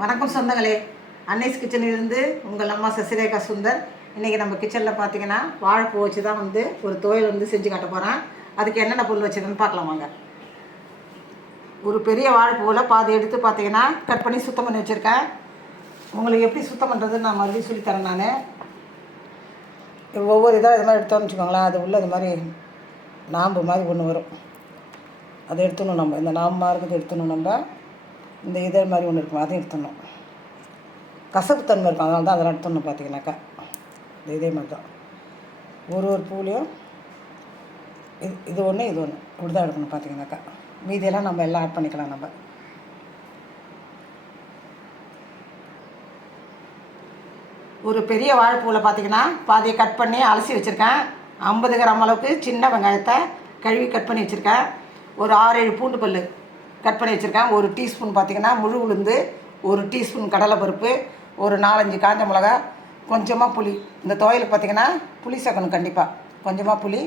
வணக்கம் சொந்தங்களே, அன்னைஸ் கிச்சனிலிருந்து உங்கள் அம்மா சசிரேகா சுந்தர். இன்றைக்கி நம்ம கிச்சனில் பார்த்தீங்கன்னா வாழைப்பூ வச்சு தான் ஒரு துவையல் செஞ்சு காட்ட போகிறேன். அதுக்கு என்னென்ன பொருள் வச்சுருக்குன்னு பார்க்கலாம் வாங்க. ஒரு பெரிய வாழைப்பூவில் பாதி எடுத்து பார்த்தீங்கன்னா கட் பண்ணி சுத்தம் பண்ணி வச்சுருக்கேன். உங்களுக்கு எப்படி சுத்தம் பண்ணுறதுன்னு நான் மறுபடியும் சொல்லித்தரேன். நான் ஒவ்வொரு இதாக இது மாதிரி எடுத்தோம்னு வச்சுக்கோங்களேன், அது உள்ள இது மாதிரி நாம்பு மாதிரி ஒன்று வரும். அதை எடுத்துடணும். நம்ம இந்த நாம்பு மாதிரி எடுத்துடணும். நம்ம இந்த இதழ் மாதிரி ஒன்று இருக்கும், அதையும் எடுத்துடணும். கசப்பு தன்மை இருக்கும், அதனால தான் அதெல்லாம் எடுத்துடணும். பார்த்தீங்கன்னாக்கா இதே மாதிரி தான் ஒரு பூலையும் இது ஒன்று இது ஒன்று இப்படி தான் எடுக்கணும். பார்த்தீங்கன்னாக்கா மீதியெல்லாம் நம்ம எல்லாம் ஆட் பண்ணிக்கலாம். நம்ம ஒரு பெரிய வாழைப்பூவில் பார்த்தீங்கன்னா பாதியை கட் பண்ணி அலசி வச்சுருக்கேன். 50 கிராம் அளவுக்கு சின்ன வெங்காயத்தை கழுவி கட் பண்ணி வச்சுருக்கேன். ஒரு 6-7 பூண்டு பல் கட் பண்ணி வச்சுருக்கேன். ஒரு டீஸ்பூன் பார்த்திங்கன்னா முழு உளுந்து, ஒரு டீஸ்பூன் கடலைப்பருப்பு, ஒரு 4-5 காஞ்ச மிளகா, கொஞ்சமாக புளி. இந்த துவையலுக்கு பார்த்திங்கன்னா புளி சேர்க்கணும் கண்டிப்பாக. கொஞ்சமாக புளி,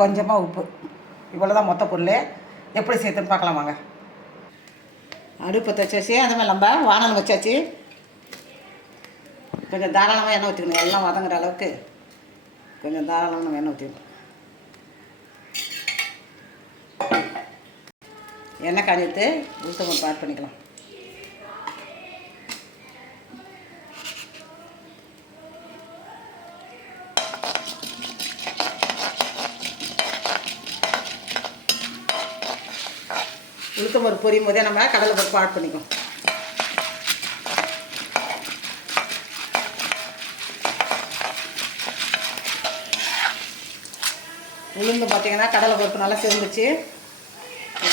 கொஞ்சமாக உப்பு. இவ்வளோ தான் மொத்த பொருள். எப்படி சேர்த்துன்னு பார்க்கலாம் வாங்க. அடுப்பத்தை வச்சாச்சு, அந்த மாதிரி நம்ம வானல் வச்சாச்சு. கொஞ்சம் தாராளமாக எண்ணெய் ஊற்றிக்கணும். எல்லாம் வதங்குற அளவுக்கு கொஞ்சம் தாராளமாக நம்ம எண்ணெய் ஊற்றிக்கணும். எண்ணெய் காஞ்சிட்டு உளுத்தம்பருப்பு ஆட் பண்ணிக்கலாம். உளுத்தம்பருப்பு பொரியும் போதே நம்ம கடலை பருப்பு ஆட் பண்ணிக்கலாம். உளுந்து பார்த்திங்கன்னா கடலை பருப்பு நல்லா சேர்ந்துச்சு.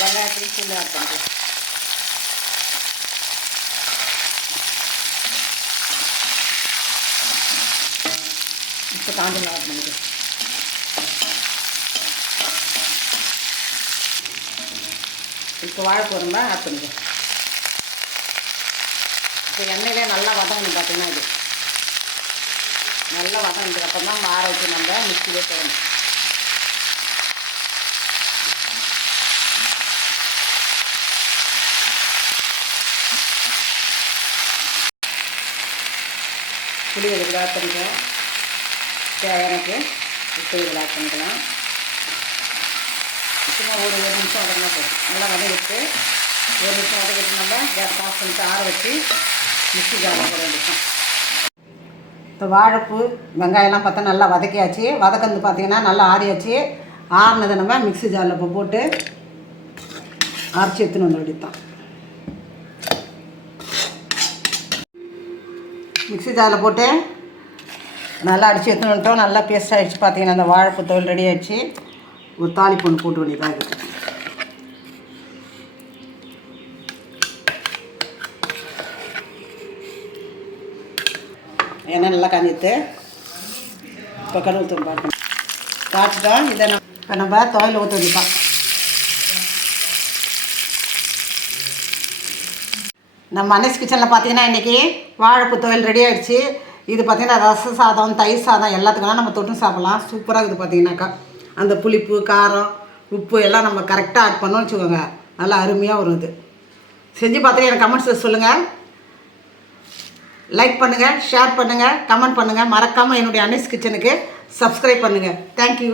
வெங்காயத்தையும் சின்ன ஆட் பண்ணிக்கலாம். இப்போ காஞ்சல் ஆட் பண்ணிக்கலாம். இப்போ வாழைப்பூ இருந்தால் ஆட் பண்ணிக்கலாம். இப்போ எண்ணெயிலே நல்லா வதங்கணும். பார்த்தீங்கன்னா இது நல்லா வதங்கினதுக்கு அப்புறம் தான் ஆற வச்சு நம்ம மிக்சியிலே போடணும். புளி இதில் ஆட் பண்ணிக்கலாம். தேவையானக்கு உப்பு இதில் ஆட் பண்ணிக்கலாம். சும்மா ஒரு நிமிஷம் வதங்கினா போதும். நல்லா வதங்கிட்டு 1 நிமிஷம் வதக்கிட்டு நம்ம கேஸ் ஆஃப் பண்ணிட்டு ஆற வச்சு மிக்ஸி ஜாரில் போட வேண்டியது. இப்போ வாழைப்பூ வெங்காயம்லாம் பார்த்தா நல்லா வதக்கியாச்சு. வதக்கிறது பார்த்திங்கன்னா நல்லா ஆறியாச்சு. ஆறினதை நம்ம மிக்ஸி ஜாரில் இப்போ போட்டு அரைச்சி எடுத்துன்னு வந்து வேண்டியது. மிக்ஸி ஜாரில் போட்டு நல்லா அடித்து எடுத்துன்னு வந்துட்டோம். நல்லா பேஸ்ட் ஆகிடுச்சு. பார்த்தீங்கன்னா அந்த வாழைப்பூ துவையல் ரெடி ஆகிடுச்சு. ஒரு தாளிப்பு ஒன்று போட்டு வேண்டியதாக இருக்குது. எண்ணெய் நல்லா காஞ்சிட்டு இப்போ கடுகு தூள் பார்க்கணும். காய்ச்சிட்டோம். இதை இப்போ நம்ம துவையல் ஊற்ற வேண்டியதான். நம்ம அன்னைஸ் கிச்சனில் பார்த்தீங்கன்னா இன்றைக்கி வாழைப்பூ துவையல் ரெடி ஆகிடுச்சு. இது பார்த்திங்கன்னா ரச சாதம், தயிர் சாதம் எல்லாத்துக்கும் நம்ம தொட்டு சாப்பிட்லாம். சூப்பராக இருக்குது. பார்த்தீங்கன்னாக்கா அந்த புளிப்பு, காரம், உப்பு எல்லாம் நம்ம கரெக்டாக ஆட் பண்ணோன்னு வச்சுக்கோங்க, நல்லா அருமையாக வரும். இது செஞ்சு பார்த்துட்டு எனக்கு கமெண்ட்ஸில் சொல்லுங்கள். லைக் பண்ணுங்கள், ஷேர் பண்ணுங்கள், கமெண்ட் பண்ணுங்கள். மறக்காமல் என்னுடைய அன்னைஸ் கிச்சனுக்கு சப்ஸ்கிரைப் பண்ணுங்கள். தேங்க்யூ.